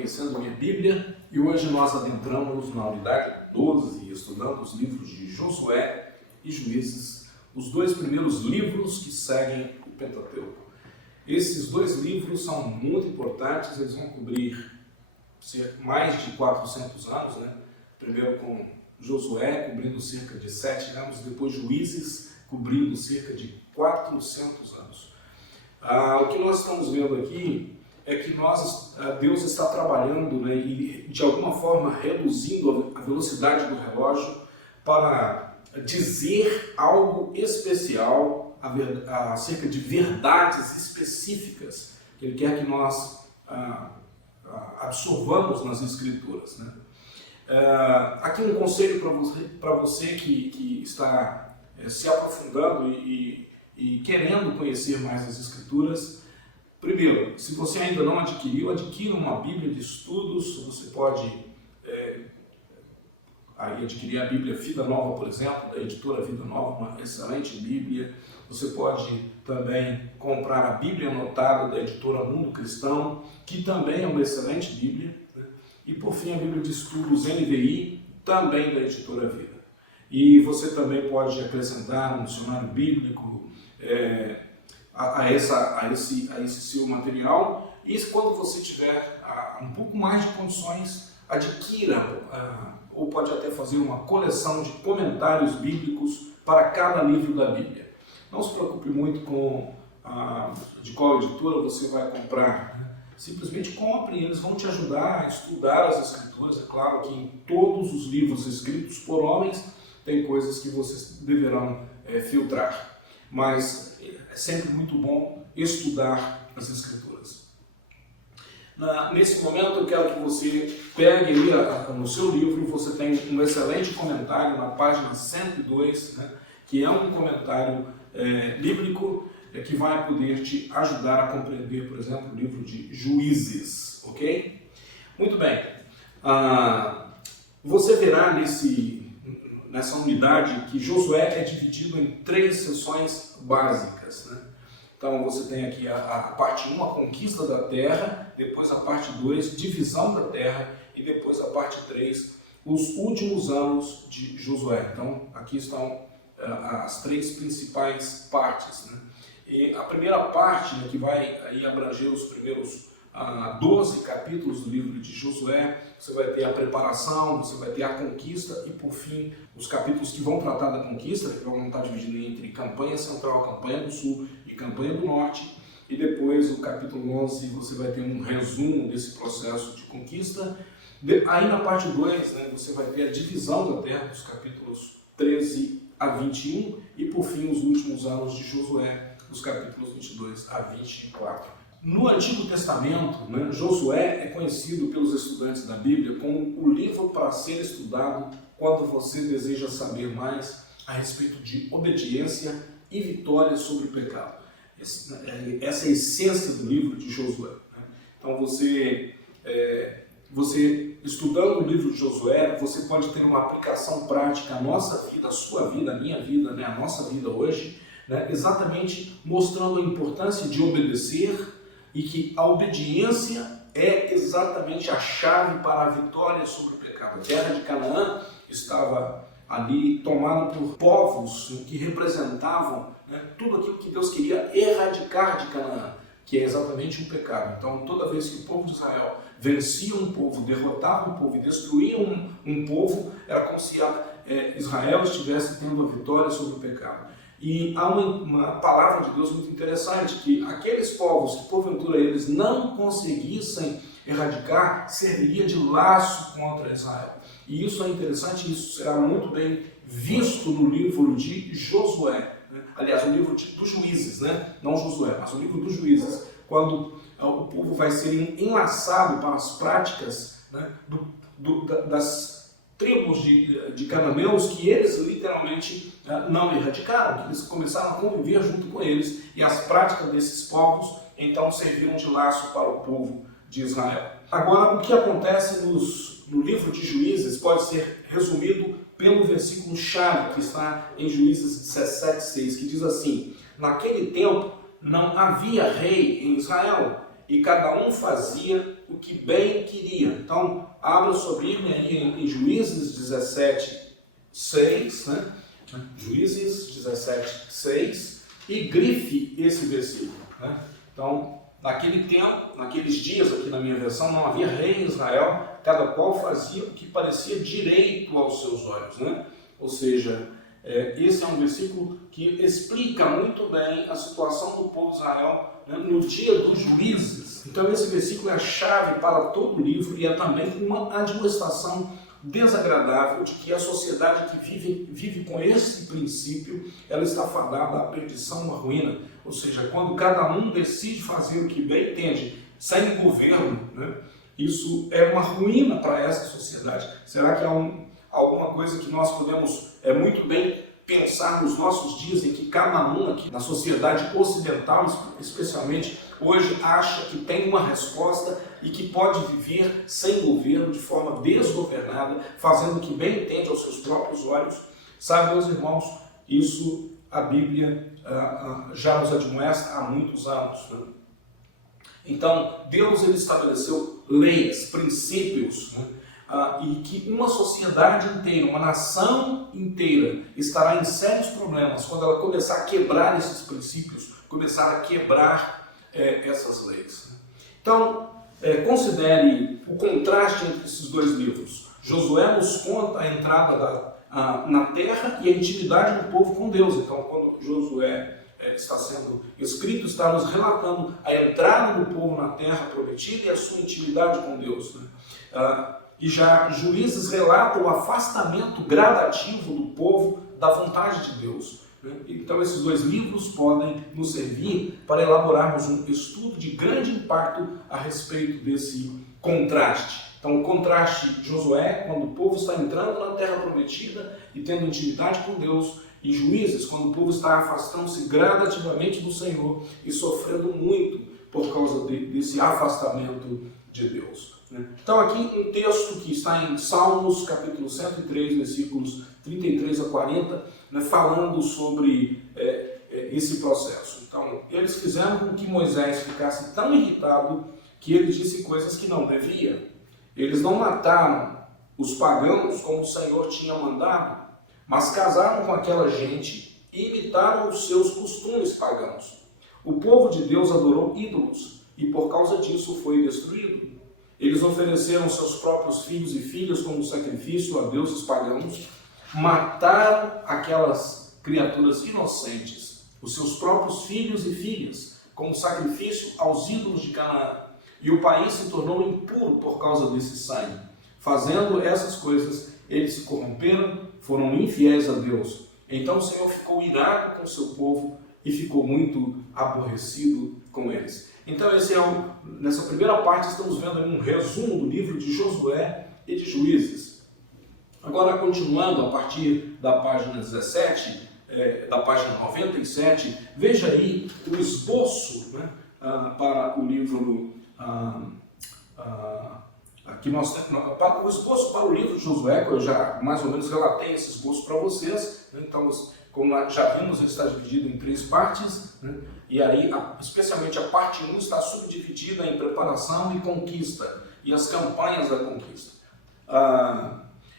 Conhecendo Minha Bíblia, e hoje nós adentramos na unidade 12, estudando os livros de Josué e Juízes, os dois primeiros livros que seguem o Pentateuco. Esses dois livros são muito importantes, eles vão cobrir mais de 400 anos, né? Primeiro com Josué, cobrindo cerca de 7 anos, depois Juízes, cobrindo cerca de 400 anos. O que nós estamos vendo aqui é que Deus está trabalhando, né, e de alguma forma reduzindo a velocidade do relógio para dizer algo especial acerca de verdades específicas que Ele quer que nós absorvamos nas Escrituras, né? Aqui um conselho para você que está se aprofundando e querendo conhecer mais as Escrituras. Primeiro, se você ainda não adquiriu, adquira uma Bíblia de estudos. Você pode adquirir a Bíblia Vida Nova, por exemplo, da editora Vida Nova, uma excelente Bíblia. Você pode também comprar a Bíblia Anotada da editora Mundo Cristão, que também é uma excelente Bíblia, né? E por fim a Bíblia de Estudos NVI, também da editora Vida. E você também pode acrescentar um dicionário bíblico a esse seu material, e quando você tiver um pouco mais de condições, adquira, ou pode até fazer uma coleção de comentários bíblicos para cada livro da Bíblia. Não se preocupe muito com de qual editora você vai comprar, né? Simplesmente compre, eles vão te ajudar a estudar as Escrituras. É claro que em todos os livros escritos por homens tem coisas que vocês deverão filtrar, mas é sempre muito bom estudar as Escrituras. Nesse momento eu quero que você pegue ali no seu livro, você tem um excelente comentário na página 102, né, que é um comentário bíblico que vai poder te ajudar a compreender, por exemplo, o livro de Juízes, ok? Muito bem. Você verá nessa unidade que Josué é dividido em 3 seções básicas, né? Então você tem aqui a parte 1, a conquista da terra, depois a parte 2, divisão da terra, e depois a parte 3, os últimos anos de Josué. Então aqui estão as 3 principais partes, né? E a primeira parte, né, que vai aí abranger os primeiros 12 capítulos do livro de Josué, você vai ter a preparação, você vai ter a conquista e, por fim, os capítulos que vão tratar da conquista, que vão estar divididos entre campanha central, campanha do sul e campanha do norte, e depois o capítulo 11 você vai ter um resumo desse processo de conquista. Aí na parte 2, né, você vai ter a divisão da terra, dos capítulos 13 a 21, e por fim os últimos anos de Josué, dos capítulos 22 a 24. No Antigo Testamento, né, Josué é conhecido pelos estudantes da Bíblia como o livro para ser estudado quando você deseja saber mais a respeito de obediência e vitória sobre o pecado. Essa é a essência do livro de Josué, né? Então você estudando o livro de Josué, você pode ter uma aplicação prática à nossa vida, à sua vida, à minha vida, né, à nossa vida hoje, né, exatamente mostrando a importância de obedecer e que a obediência é exatamente a chave para a vitória sobre o pecado. A terra de Canaã estava ali tomada por povos que representavam, né, tudo aquilo que Deus queria erradicar de Canaã, que é exatamente o pecado. Então, toda vez que o povo de Israel vencia um povo, derrotava um povo e destruía um povo, era como se Israel estivesse tendo a vitória sobre o pecado. E há uma palavra de Deus muito interessante, que aqueles povos que porventura eles não conseguissem erradicar, serviria de laço contra Israel. E isso é interessante, isso será muito bem visto no livro de Josué, né? Aliás, o livro dos Juízes, né? Não Josué, mas o livro dos Juízes, quando o povo vai ser enlaçado para as práticas, né, das tribos de cananeus que eles literalmente não erradicaram, que eles começaram a conviver junto com eles, e as práticas desses povos então serviram de laço para o povo de Israel. Agora, o que acontece no livro de Juízes pode ser resumido pelo versículo chave que está em Juízes 17:6, que diz assim: naquele tempo não havia rei em Israel, e cada um fazia o que bem queria. Então, abra sua Bíblia em Juízes 17, 6, né? Juízes 17, 6, e grife esse versículo, né? Então, naquele tempo, naqueles dias, aqui na minha versão, não havia rei em Israel, cada qual fazia o que parecia direito aos seus olhos, né? Ou seja, esse é um versículo que explica muito bem a situação do povo de Israel, né, no dia dos juízes. Então esse versículo é a chave para todo o livro e é também uma admoestação desagradável de que a sociedade que vive com esse princípio, ela está fadada à perdição, à ruína. Ou seja, quando cada um decide fazer o que bem entende, sem governo, né, isso é uma ruína para essa sociedade. Será que há alguma coisa que nós podemos muito bem pensar nos nossos dias em que cada um aqui na sociedade ocidental, especialmente hoje, acha que tem uma resposta e que pode viver sem governo, de forma desgovernada, fazendo o que bem entende aos seus próprios olhos? Sabe, meus irmãos, isso a Bíblia já nos admoesta há muitos anos, né? Então, Deus ele estabeleceu leis, princípios, né? E que uma sociedade inteira, uma nação inteira estará em sérios problemas quando ela começar a quebrar esses princípios, começar a quebrar essas leis. Então, considere o contraste entre esses dois livros. Josué nos conta a entrada na terra e a intimidade do povo com Deus. Então, quando Josué está sendo escrito, está nos relatando a entrada do povo na terra prometida e a sua intimidade com Deus, né? E já Juízes relata o afastamento gradativo do povo da vontade de Deus, né? Então esses dois livros podem nos servir para elaborarmos um estudo de grande impacto a respeito desse contraste. Então o contraste de Josué, quando o povo está entrando na terra prometida e tendo intimidade com Deus, e Juízes, quando o povo está afastando-se gradativamente do Senhor e sofrendo muito por causa desse afastamento de Deus. Então aqui um texto que está em Salmos capítulo 103, versículos 33 a 40, né, falando sobre esse processo. Então eles fizeram com que Moisés ficasse tão irritado que ele disse coisas que não devia. Eles não mataram os pagãos como o Senhor tinha mandado, mas casaram com aquela gente e imitaram os seus costumes pagãos. O povo de Deus adorou ídolos e por causa disso foi destruído. Eles ofereceram seus próprios filhos e filhas como sacrifício a deuses pagãos, mataram aquelas criaturas inocentes, os seus próprios filhos e filhas, como sacrifício aos ídolos de Canaã. E o país se tornou impuro por causa desse sangue. Fazendo essas coisas, eles se corromperam, foram infiéis a Deus. Então o Senhor ficou irado com o seu povo e ficou muito aborrecido com eles. Então nessa primeira parte estamos vendo um resumo do livro de Josué e de Juízes. Agora, continuando a partir da página 17, da página 97, veja aí o esboço, né, para o livro aqui nós temos o esboço para o livro de Josué, que eu já mais ou menos relatei esse esboço para vocês, né? Então, como já vimos, ele está dividido em 3 partes, né? E aí, especialmente a parte 1 está subdividida em preparação e conquista, e as campanhas da conquista.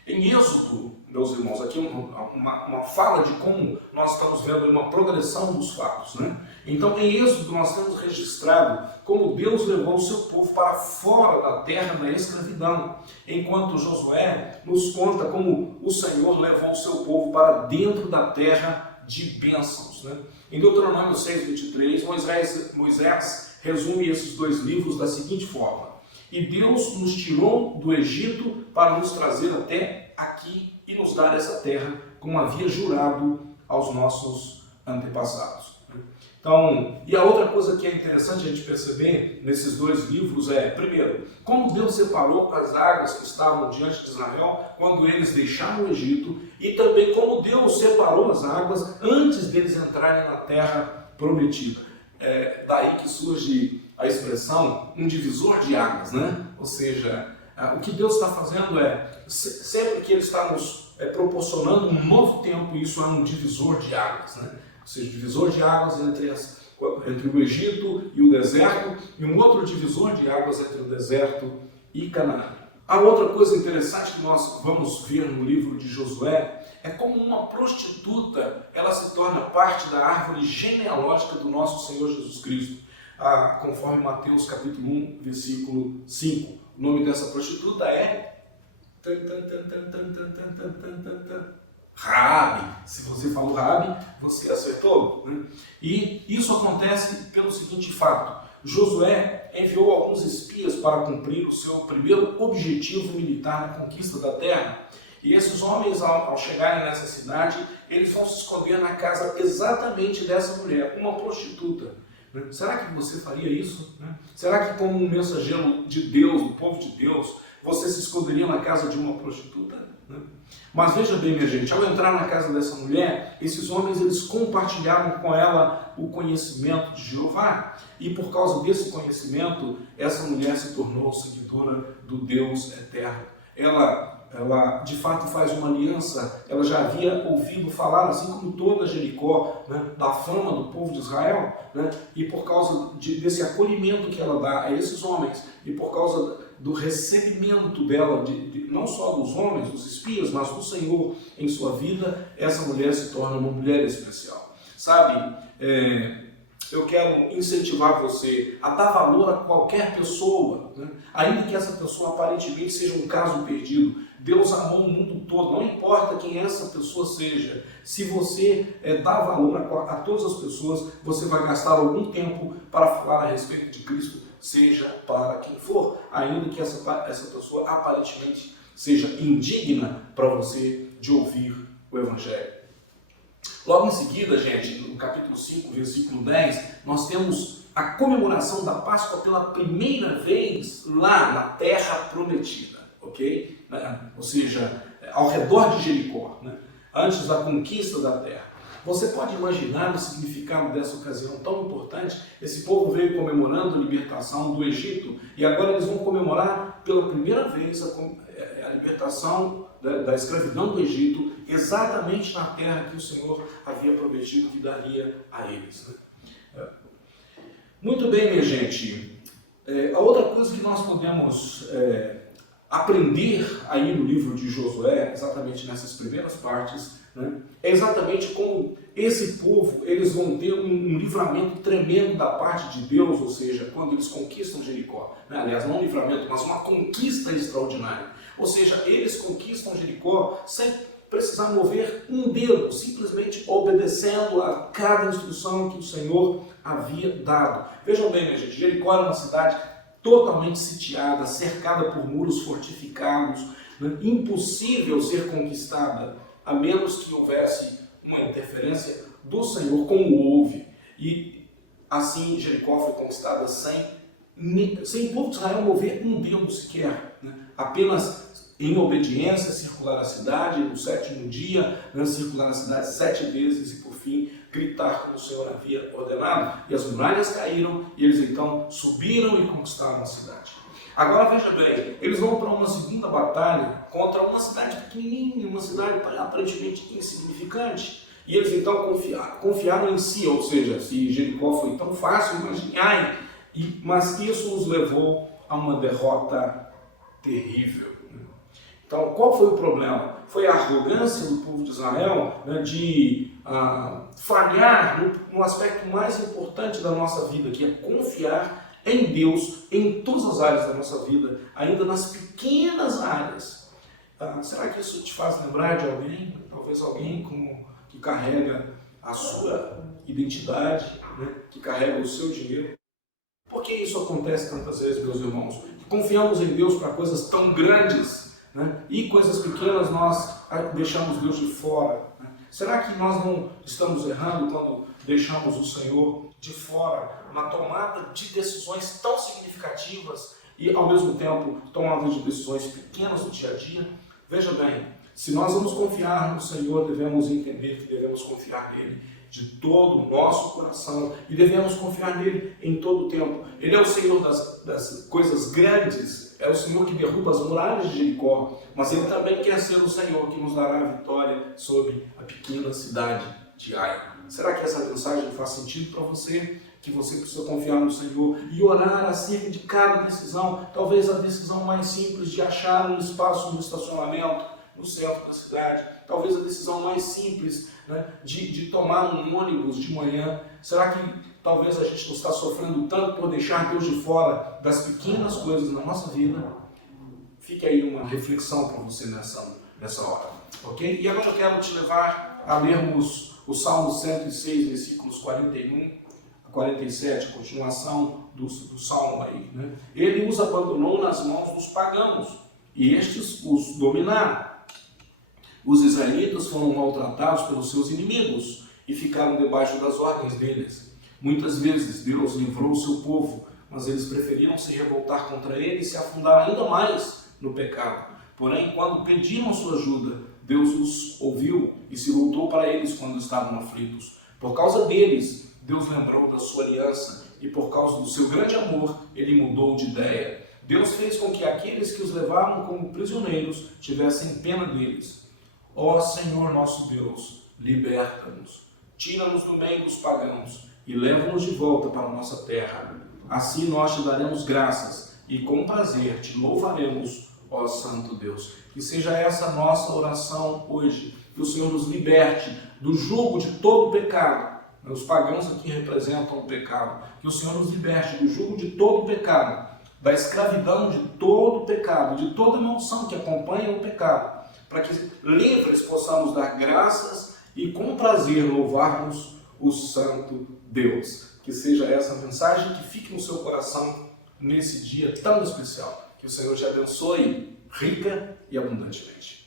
Em Êxodo, meus irmãos, aqui uma fala de como nós estamos vendo uma progressão dos fatos, né? Então, em Êxodo, nós temos registrado como Deus levou o seu povo para fora da terra da escravidão, enquanto Josué nos conta como o Senhor levou o seu povo para dentro da terra de bênçãos, né? Em Deuteronômio 6:23, Moisés resume esses 2 livros da seguinte forma: e Deus nos tirou do Egito para nos trazer até aqui e nos dar essa terra, como havia jurado aos nossos antepassados. Então, e a outra coisa que é interessante a gente perceber nesses 2 livros primeiro, como Deus separou as águas que estavam diante de Israel quando eles deixaram o Egito, e também como Deus separou as águas antes deles entrarem na terra prometida. Daí que surge a expressão um divisor de águas, né? Ou seja, o que Deus está fazendo sempre que Ele está nos proporcionando um novo tempo, isso é um divisor de águas, né? Ou seja, divisor de águas entre entre o Egito e o deserto, e um outro divisor de águas entre o deserto e Canaã. A outra coisa interessante que nós vamos ver no livro de Josué é como uma prostituta ela se torna parte da árvore genealógica do nosso Senhor Jesus Cristo, conforme Mateus capítulo 1, versículo 5. O nome dessa prostituta é Raabe. Se você falou Raabe, você acertou, né? E isso acontece pelo seguinte fato: Josué enviou alguns espias para cumprir o seu primeiro objetivo militar na conquista da terra. E esses homens, ao chegarem nessa cidade, eles vão se esconder na casa exatamente dessa mulher, uma prostituta. Será que você faria isso? Será que, como um mensageiro de Deus, do povo de Deus, você se esconderia na casa de uma prostituta? Mas veja bem, minha gente, ao entrar na casa dessa mulher, esses homens eles compartilharam com ela o conhecimento de Jeová. E por causa desse conhecimento, essa mulher se tornou seguidora do Deus eterno. Ela de fato faz uma aliança, ela já havia ouvido falar, assim como toda Jericó, da fama do povo de Israel, e por causa desse acolhimento que ela dá a esses homens, e por causa do recebimento dela, não só dos homens, dos espias, mas do Senhor em sua vida, essa mulher se torna uma mulher especial. Sabe, eu quero incentivar você a dar valor a qualquer pessoa, ainda que essa pessoa aparentemente seja um caso perdido. Deus amou o mundo todo, não importa quem essa pessoa seja. Se você dá valor a todas as pessoas, você vai gastar algum tempo para falar a respeito de Cristo, seja para quem for, ainda que essa pessoa aparentemente seja indigna para você de ouvir o Evangelho. Logo em seguida, gente, no capítulo 5, versículo 10, nós temos a comemoração da Páscoa pela primeira vez lá na Terra Prometida, ok? Ou seja, ao redor de Jericó, antes da conquista da terra. Você pode imaginar o significado dessa ocasião tão importante? Esse povo veio comemorando a libertação do Egito e agora eles vão comemorar pela primeira vez a libertação da escravidão do Egito, exatamente na terra que o Senhor havia prometido que daria a eles. Muito bem, minha gente. A outra coisa que nós podemos aprender aí no livro de Josué, exatamente nessas primeiras partes, é exatamente como esse povo, eles vão ter um livramento tremendo da parte de Deus, ou seja, quando eles conquistam Jericó. Aliás, não um livramento, mas uma conquista extraordinária. Ou seja, eles conquistam Jericó sem precisar mover um dedo, simplesmente obedecendo a cada instrução que o Senhor havia dado. Vejam bem, minha gente, Jericó era uma cidade totalmente sitiada, cercada por muros fortificados, impossível ser conquistada, a menos que houvesse uma interferência do Senhor, como houve. E assim Jericó foi conquistada sem o povo de Israel mover um dedo sequer, apenas em obediência, circular a cidade no sétimo dia, circular a cidade 7 vezes e por fim gritar como o Senhor havia ordenado. E as muralhas caíram e eles então subiram e conquistaram a cidade. Agora veja bem, eles vão para uma segunda batalha contra uma cidade pequenininha, uma cidade aparentemente insignificante. E eles então confiaram em si, ou seja, se Jericó foi tão fácil, imagine, mas isso os levou a uma derrota terrível. Então, qual foi o problema? Foi a arrogância do povo de Israel, de falhar no aspecto mais importante da nossa vida, que é confiar em Deus em todas as áreas da nossa vida, ainda nas pequenas áreas. Será que isso te faz lembrar de alguém? Talvez alguém que carrega a sua identidade, que carrega o seu dinheiro. Por que isso acontece tantas vezes, meus irmãos? Confiamos em Deus para coisas tão grandes, e coisas pequenas nós deixamos Deus de fora. Será que nós não estamos errando quando deixamos o Senhor de fora na tomada de decisões tão significativas e ao mesmo tempo tomada de decisões pequenas do dia a dia? Veja bem, se nós vamos confiar no Senhor, devemos entender que devemos confiar nele de todo o nosso coração e devemos confiar nele em todo o tempo. Ele é o Senhor das coisas grandes, é o Senhor que derruba as muralhas de Jericó, mas ele também quer ser o Senhor que nos dará a vitória sobre a pequena cidade de Ai. Será que essa mensagem faz sentido para você? que você precisa confiar no Senhor e orar acerca de cada decisão. Talvez a decisão mais simples de achar um espaço no estacionamento no centro da cidade. Talvez a decisão mais simples, né, de tomar um ônibus de manhã. Será que talvez a gente não está sofrendo tanto por deixar Deus de fora das pequenas coisas na nossa vida? Fique aí uma reflexão para você nessa hora, ok? E agora eu quero te levar a lermos o Salmo 106, versículos 41 a 47, a continuação do Salmo aí, né? Ele os abandonou nas mãos dos pagãos e estes os dominaram. Os israelitas foram maltratados pelos seus inimigos e ficaram debaixo das ordens deles. Muitas vezes Deus livrou o seu povo, mas eles preferiram se revoltar contra ele e se afundar ainda mais no pecado. Porém, quando pediram sua ajuda, Deus os ouviu e se voltou para eles quando estavam aflitos. Por causa deles, Deus lembrou da sua aliança e por causa do seu grande amor, ele mudou de ideia. Deus fez com que aqueles que os levavam como prisioneiros tivessem pena deles. Ó Senhor nosso Deus, liberta-nos, tira-nos do meio dos pagãos e leva-nos de volta para a nossa terra. Assim nós te daremos graças e com prazer te louvaremos, ó Santo Deus. Que seja essa a nossa oração hoje, que o Senhor nos liberte do jugo de todo pecado. Os pagãos aqui representam o pecado. Que o Senhor nos liberte do jugo de todo pecado, da escravidão de todo pecado, de toda maldição que acompanha o pecado, para que livres possamos dar graças e com prazer louvarmos o Santo Deus. Que seja essa mensagem que fique no seu coração nesse dia tão especial. Que o Senhor te abençoe rica e abundantemente.